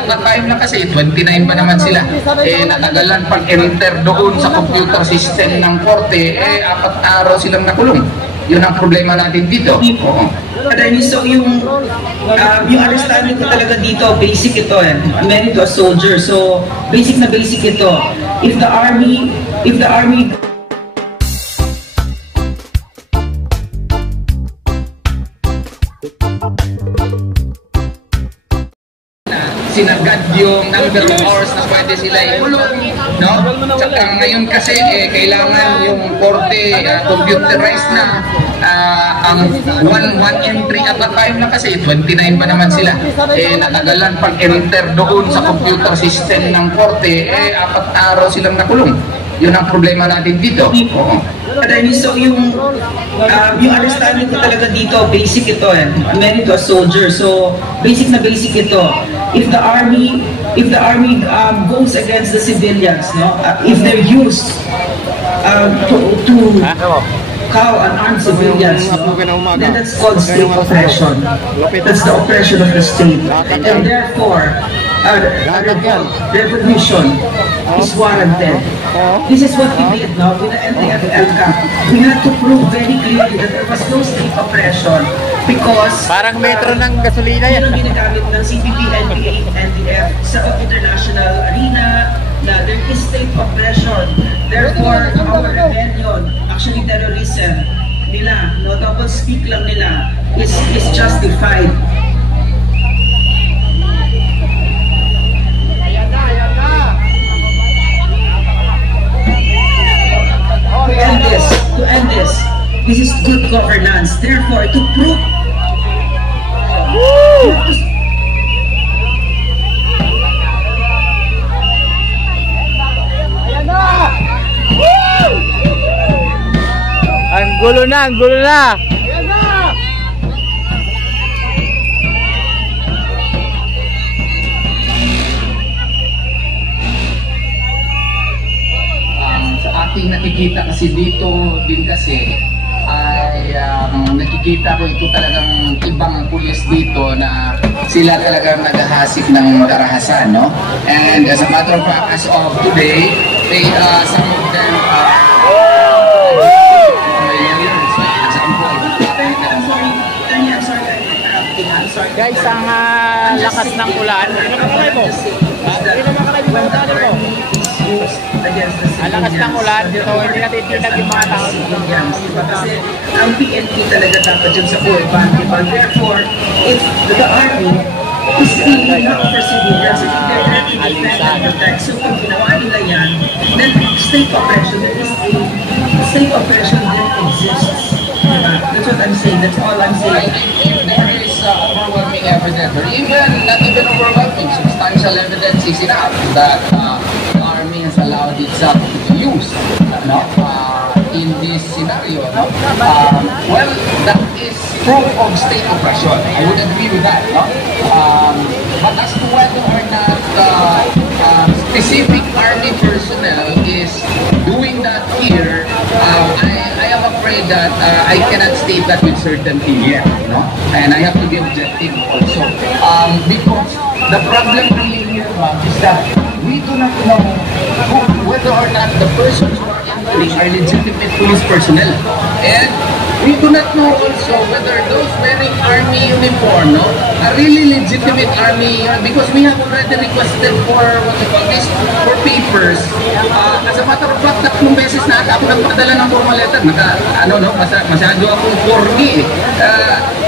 Time na kasi, 29 pa naman sila. Natagalan pag-enter doon sa computer system ng korte, 4 araw silang nakulong. Yun ang problema natin dito. Oo. So yung understanding ko talaga dito, basic ito I'm married to a soldier, so basic na basic ito. If the army sinagad yung number of hours na pwede sila ikulong, no? Saka ngayon kasi kailangan yung korte computerized na ang one entry at a time na kasi 29 pa naman sila. Natagalan pag-enter doon sa computer system ng korte, 4 araw silang nakulong. Yun ang problema natin dito. Oo. So yung understanding ko talaga dito, basic ito I'm married to a soldier, so basic na basic ito. If the army goes against the civilians, no, if they're used to cow unarmed civilians, no, then that's called state oppression. That's the oppression of the state, and therefore revolution is warranted. This is what we did, no, with the NTF-ELCAC. We had to prove very clearly that there was no state oppression because parang metro ng gasolina yan. Yung ginagamit ng CPP, NPA, NTF sa international arena na there is state oppression. Therefore, our rebellion, actually terrorism nila, no, double speak lang nila is justified. To end this, this is good governance. Therefore, to prove ang gulo na. Ating nakikita kasi dito din kasi ay nakikita ko ito talagang ibang pulis dito na sila talagang naghahasik ng karahasan, no? And as a matter of fact, as of today, they, some of them guys, ang lakas ng ulan. Ang lakas ng ulan, so hindi natin tinag yung mga tao. Kasi ang PNP talaga dapat dyan sa urban, diba? Therefore, if the army is really not for civilians, if they're there to defend and protect, so kung ginawa nila yan, then state oppression, that is state oppression that exists. Diba? That's what I'm saying, that's all I'm saying. There is overwhelming evidence, or even, not even overwhelming, substantial evidence is enough that has allowed itself to be used, no, in this scenario. No? Well, that is proof of state oppression. I would agree with that. No? But as to whether or not specific army personnel is doing that here, I am afraid that I cannot state that with certainty yet. No? And I have to be objective also. Because the problem really here is that we do not know whether or not the persons who are entering are legitimate police personnel. And we do not know also whether those wearing army uniform, no, are really legitimate army, because we have already requested for for papers. As a matter of fact, 3 beses na ako nagpadala ng formal letter. Masyado akong corny.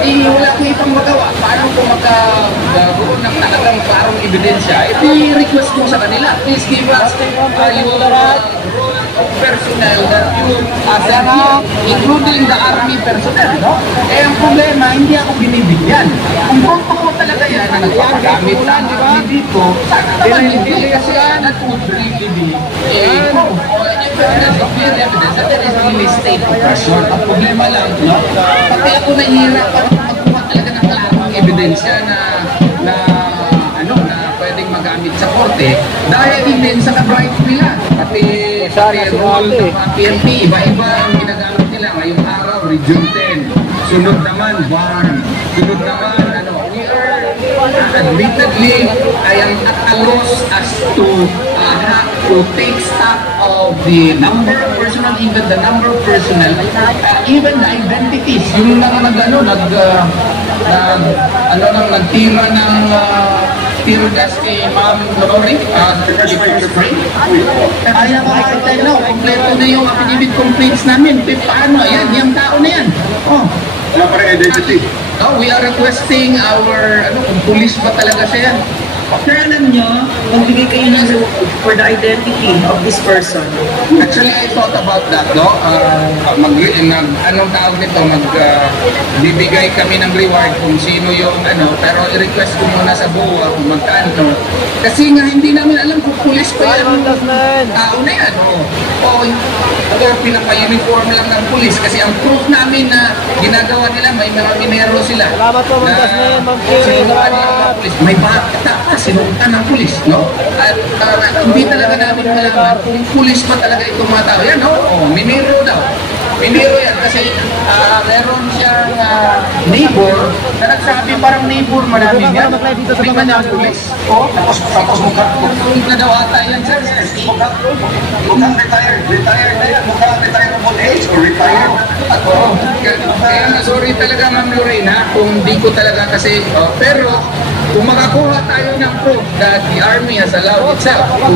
Wala akong ibang magawa. Paano ko magkaroon ng talagang parang ebidensya? I-request ko sa kanila, please give us your role of personnel that you including the army personnel, no? Ang problema, hindi ako binibigyan. Kung totoo talaga yan na nagpapagamit ng army dito, sana naman hindi, kasi that would really be evidence that there is really state oppression. Ang problema lang, no? Pati ako nahihirapan magkuha talaga ng klarong ebidensya na pwedeng magamit sa korte dahil din sa ka-bright nila. Pati role ng mga PNP, iba-iba ang ginagamit nila. Ngayong araw, Region 10. Sunod naman, Barn. Sunod naman, we are admittedly, I am at a loss as to how to take stock of the number of personnel, even the number of personnel, even the identities. Yung mga nagtira ng tear gas kay Ma'am Lori, spray. Kaya makakita na, kompleto na yung affidavit complaints namin. Paano? Yan, yung tao na yan. Oh. Wala pa rin identity. No, we are requesting our, kung police ba talaga siya yan? Sir, alam nyo, magbigay kayo ng reward for the identity of this person. Actually, I thought about that, no? Anong tawag nito, bibigay kami ng reward kung sino yung pero i-request ko muna sa BOA kung magkano. Kasi nga, hindi namin alam kung police pa yan. Tao na yan, o pinapa-uniform lang ng police. Kasi ang proof namin na ginagawa nila, may mga minero sila. Salamat po, Ma'am Jasmine, Ma'am Kay, salamat. May bakit sinuntan ng pulis, no? At hindi talaga namin malaman kung pulis pa talaga itong mga tao. Yan, no? Minero daw. Minero yan kasi meron siyang neighbor na nagsabi parang neighbor marami yan. Hindi ka na pulis. Tapos mukhang na daw ata yan, sir. Mukhang retired na yan. Mukhang retired of old age or retired. Kaya sorry talaga, Ma'am Lorena, kung di ko talaga kasi, pero kung makakuha tayo ng proof that the Army has allowed itself to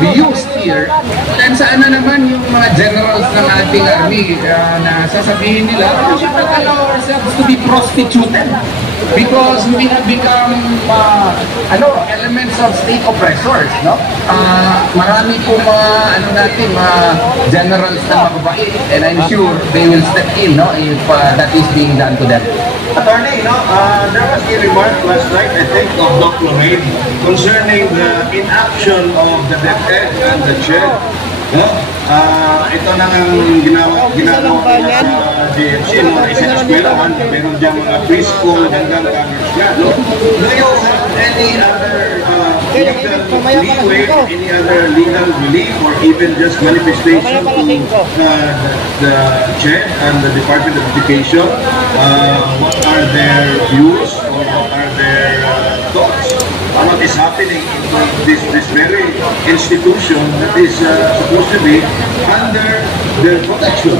be used here, then saan na naman yung mga generals ng ating Army na sasabihin nila, we should not allow ourselves to be prostituted because we have become elements of state oppressors, no? Marami po mga mga generals na mababait, and I'm sure they will step in, no, if that is being done to them. Attorney, there was a remark last night, I think, of Dr. Lorraine concerning the inaction of the DepEd and the CHED. Ito na ang ginagawa niya sa DFC, na isinaskwelahan, meron dyan mga preschool hanggang college. Do you have any other legal leeway, any other legal relief, or even just manifestation to the CHED and the Department of Education? What are their views or what are their thoughts on what is happening in this very institution that is supposed to be under their protection?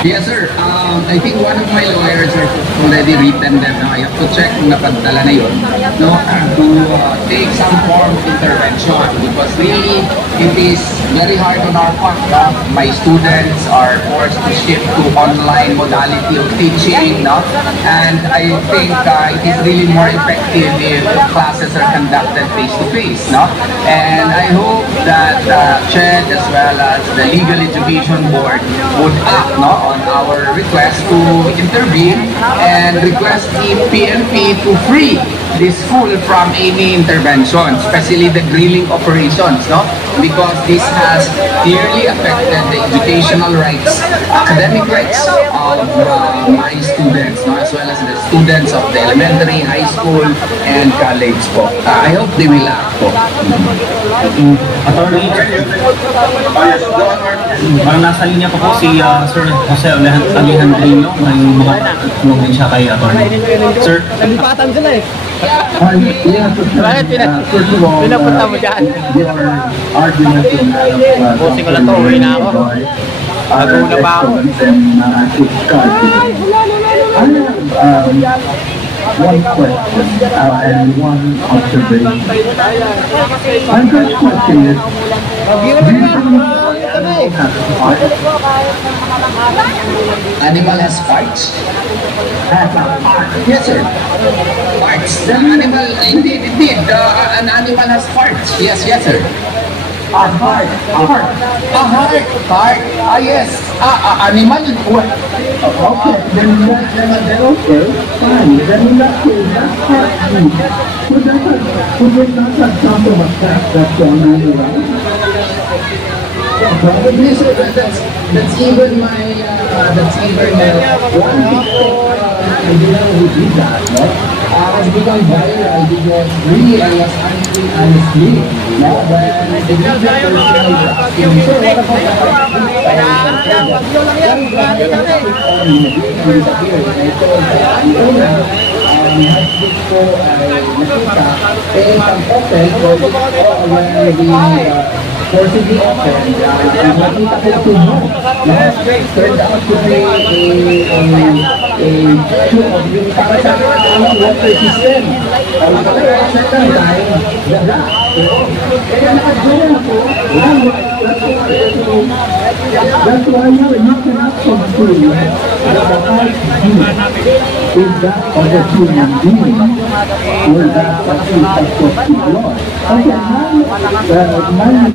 Yes, sir. I think one of my lawyers has already written them. I have to check kung napadala na yun, to take some form of intervention because really it is very hard on our part. My students are forced to shift to online modality of teaching, and I think it is really more effective if classes are conducted face-to-face. And I hope that CHED as well as the Legal Education Board would act on our request to intervene and request the PNP to free this school from any intervention, especially the grilling operations, because this has clearly affected the educational rights, academic rights of my students, as well as the students of the elementary, high school, and college po. I hope they will act po. Attorney, parang nasa linya pa po si Sir Jose Alejandrino, may mga tanong din siya kay Attorney. Sir, Nalipatan sila eh. Bakit first of all, pinapunta mo dyan? your argument in Bossing ko lang to, uwi na ako. Naguna pa ako. One question and one observation. My first question is, Animal has parts? Yes, sir. Parts. The animal, indeed. An animal has parts. Yes, sir. a heart. Yes. Animal. Okay, then okay, fine. Then in that case, that's heartbeat. Would we not have some of a fact that's on animal? Probably, sir. That's even my one TikTok idea who did that, no? Has become viral because really I was angry honestly. No? When the video person was asking, sir, what about the heartbeat? I told husband ko ay nakita, isang open for the open, ang nakita ko tumo. Turned out to be a show of yung para sa water system. Ang second time, daga. Kaya nakagawin ako, that's why you cannot control the heart is that of a human being or that of the Lord. Okay, now,